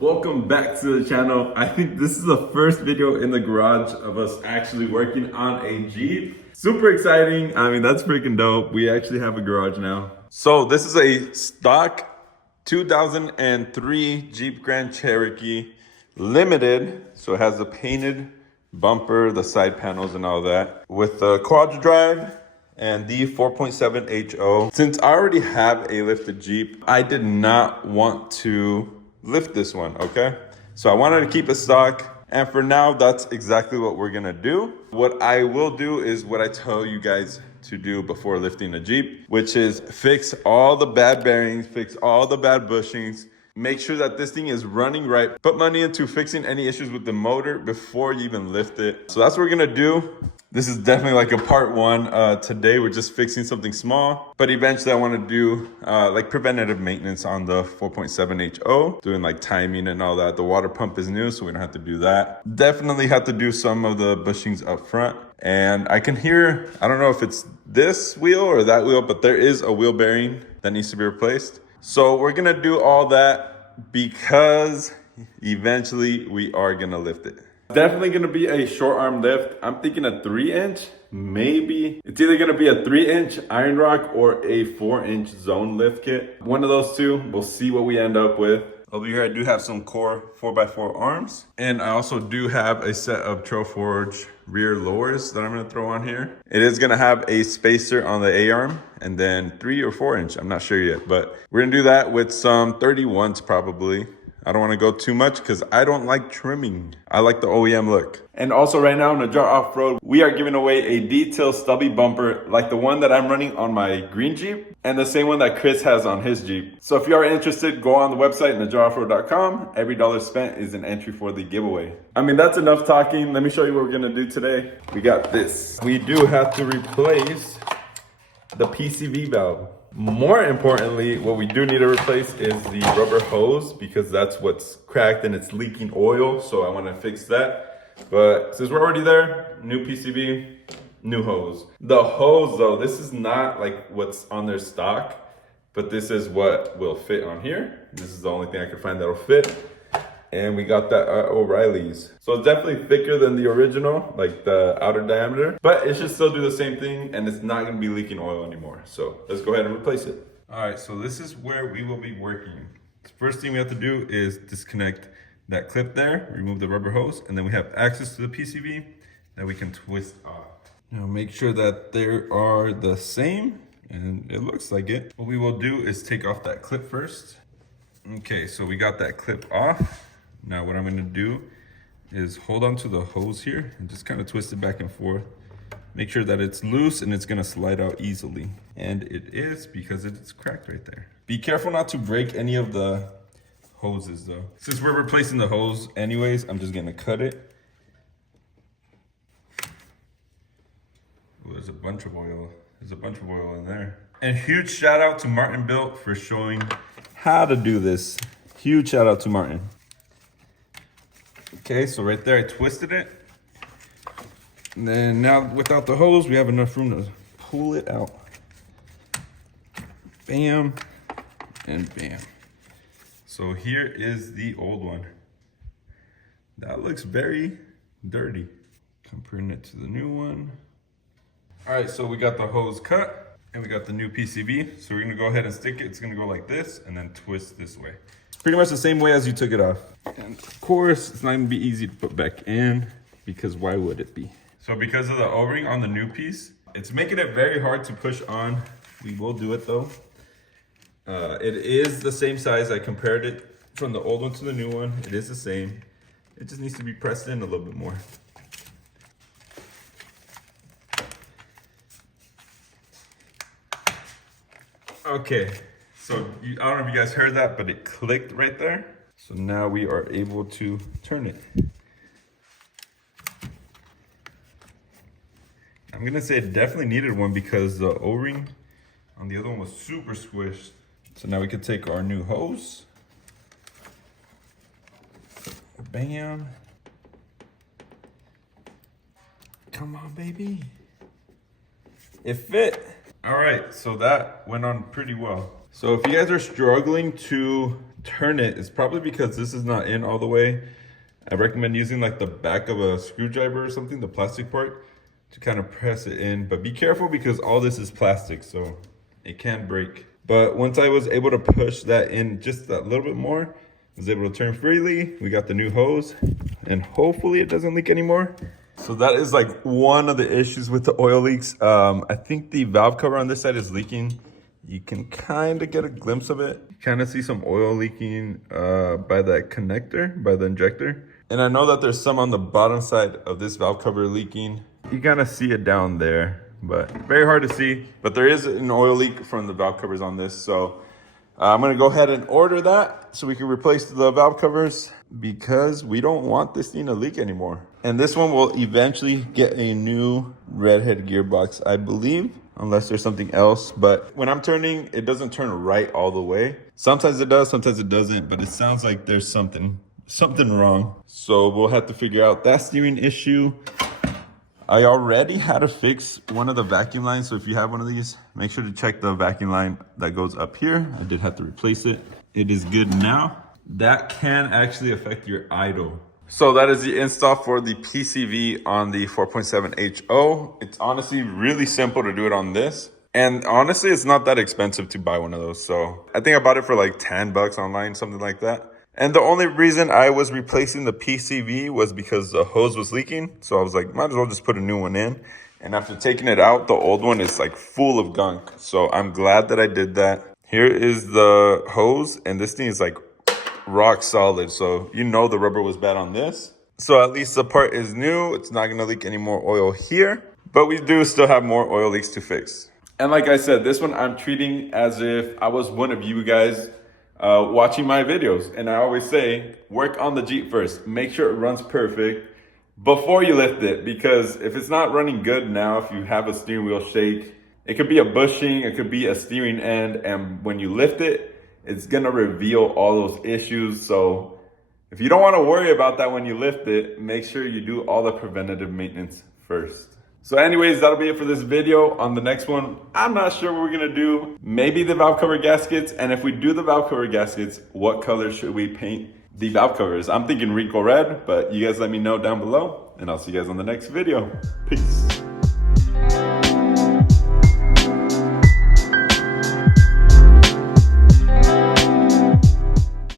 Welcome back to the channel. I think this is the first video in the garage of us actually working on a Jeep. Super exciting. I mean, that's freaking dope. We actually have a garage now. So this is a stock 2003 Jeep Grand Cherokee limited. So it has the painted bumper, the side panels and all that with the quad drive and the 4.7 HO. Since I already have a lifted Jeep, I did not want to lift this one, okay? So I wanted to keep it stock, and for now, that's exactly what we're gonna do. What I will do is what I tell you guys to do before lifting a Jeep, which is fix all the bad bearings, fix all the bad bushings, make sure that this thing is running right, put money into fixing any issues with the motor before you even lift it. So that's what we're gonna do. This is definitely like a part one. Today we're just fixing something small, but eventually I want to do like preventative maintenance on the 4.7 HO, doing like timing and all that. The water pump is new, so we don't have to do that. Definitely have to do some of the bushings up front. And I can hear, I don't know if it's this wheel or that wheel, but there is a wheel bearing that needs to be replaced. So we're gonna do all that because eventually we are gonna lift it. Definitely gonna be a short arm lift. I'm thinking a 3-inch, maybe. It's either gonna be a 3-inch iron rock or a 4-inch zone lift kit. One of those two, we'll see what we end up with. Over here, I do have some core 4x4 arms. And I also do have a set of Troforge rear lowers that I'm gonna throw on here. It is gonna have a spacer on the A-arm and then 3 or 4-inch, I'm not sure yet, but we're gonna do that with some 31s probably. I don't want to go too much because I don't like trimming. I like the OEM look. And also right now, Najar Offroad, we are giving away a detail stubby bumper like the one that I'm running on my green Jeep and the same one that Chris has on his Jeep. So if you are interested, go on the website, najaraoffroad.com. Every dollar spent is an entry for the giveaway. I mean, that's enough talking. Let me show you what we're going to do today. We got this. We do have to replace the PCV valve. More importantly, what we do need to replace is the rubber hose because that's what's cracked and it's leaking oil. So I want to fix that. But since we're already there, new PCV, new hose. The hose though, this is not like what's on their stock, but this is what will fit on here. This is the only thing I could find that'll fit. And we got that at O'Reilly's. So it's definitely thicker than the original, like the outer diameter, but it should still do the same thing and it's not gonna be leaking oil anymore. So let's go ahead and replace it. All right, so this is where we will be working. The first thing we have to do is disconnect that clip there, remove the rubber hose, and then we have access to the PCV that we can twist off. Now make sure that they are the same, and it looks like it. What we will do is take off that clip first. Okay, so we got that clip off. Now what I'm gonna do is hold on to the hose here and just kind of twist it back and forth. Make sure that it's loose and it's gonna slide out easily. And it is because it's cracked right there. Be careful not to break any of the hoses though. Since we're replacing the hose anyways, I'm just gonna cut it. Ooh, there's a bunch of oil. There's a bunch of oil in there. And huge shout out to Martin Built for showing how to do this. Huge shout out to Martin. Okay, so right there I twisted it. And then now without the hose, we have enough room to pull it out. Bam, and bam. So here is the old one. That looks very dirty. Comparing it to the new one. All right, so we got the hose cut and we got the new PCV. So we're gonna go ahead and stick it. It's gonna go like this and then twist this way. Pretty much the same way as you took it off. And of course, it's not gonna be easy to put back in because why would it be? So because of the O-ring on the new piece, it's making it very hard to push on. We will do it though. It is the same size. I compared it from the old one to the new one. It is the same. It just needs to be pressed in a little bit more. Okay. So I don't know if you guys heard that, but it clicked right there. So now we are able to turn it. I'm gonna say it definitely needed one because the O-ring on the other one was super squished. So now we can take our new hose. Bam. Come on, baby. It fit. All right, so that went on pretty well. So if you guys are struggling to turn it, it's probably because this is not in all the way. I recommend using like the back of a screwdriver or something, the plastic part, to kind of press it in. But be careful because all this is plastic, so it can break. But once I was able to push that in just a little bit more, I was able to turn freely. We got the new hose, and hopefully it doesn't leak anymore. So that is like one of the issues with the oil leaks. I think the valve cover on this side is leaking. You can kind of get a glimpse of it. You kind of see some oil leaking by that connector, by the injector. And I know that there's some on the bottom side of this valve cover leaking. You kind of see it down there, but very hard to see. But there is an oil leak from the valve covers on this. So I'm gonna go ahead and order that so we can replace the valve covers because we don't want this thing to leak anymore. And this one will eventually get a new redhead gearbox, I believe, unless there's something else. But when I'm turning, it doesn't turn right all the way. Sometimes it does, sometimes it doesn't, but it sounds like there's something wrong. So we'll have to figure out that steering issue. I already had to fix one of the vacuum lines. So if you have one of these, make sure to check the vacuum line that goes up here. I did have to replace it. It is good now. That can actually affect your idle. So that is the install for the PCV on the 4.7 HO. It's honestly really simple to do it on this. And honestly, it's not that expensive to buy one of those. So I think I bought it for like 10 bucks online, something like that. And the only reason I was replacing the PCV was because the hose was leaking. So I was like, might as well just put a new one in. And after taking it out, the old one is like full of gunk. So I'm glad that I did that. Here is the hose, and this thing is like rock solid. So you know the rubber was bad on this. So at least the part is new. It's not gonna leak any more oil here, but we do still have more oil leaks to fix. And like I said, this one I'm treating as if I was one of you guys watching my videos. And I always say, work on the Jeep first. Make sure it runs perfect before you lift it, because if it's not running good now, if you have a steering wheel shake, it could be a bushing, it could be a steering end, and when you lift it, it's gonna reveal all those issues. So if you don't wanna worry about that when you lift it, make sure you do all the preventative maintenance first. So anyways, that'll be it for this video. On the next one, I'm not sure what we're gonna do. Maybe the valve cover gaskets, and if we do the valve cover gaskets, what color should we paint the valve covers? I'm thinking Rico red, but you guys let me know down below, and I'll see you guys on the next video. Peace.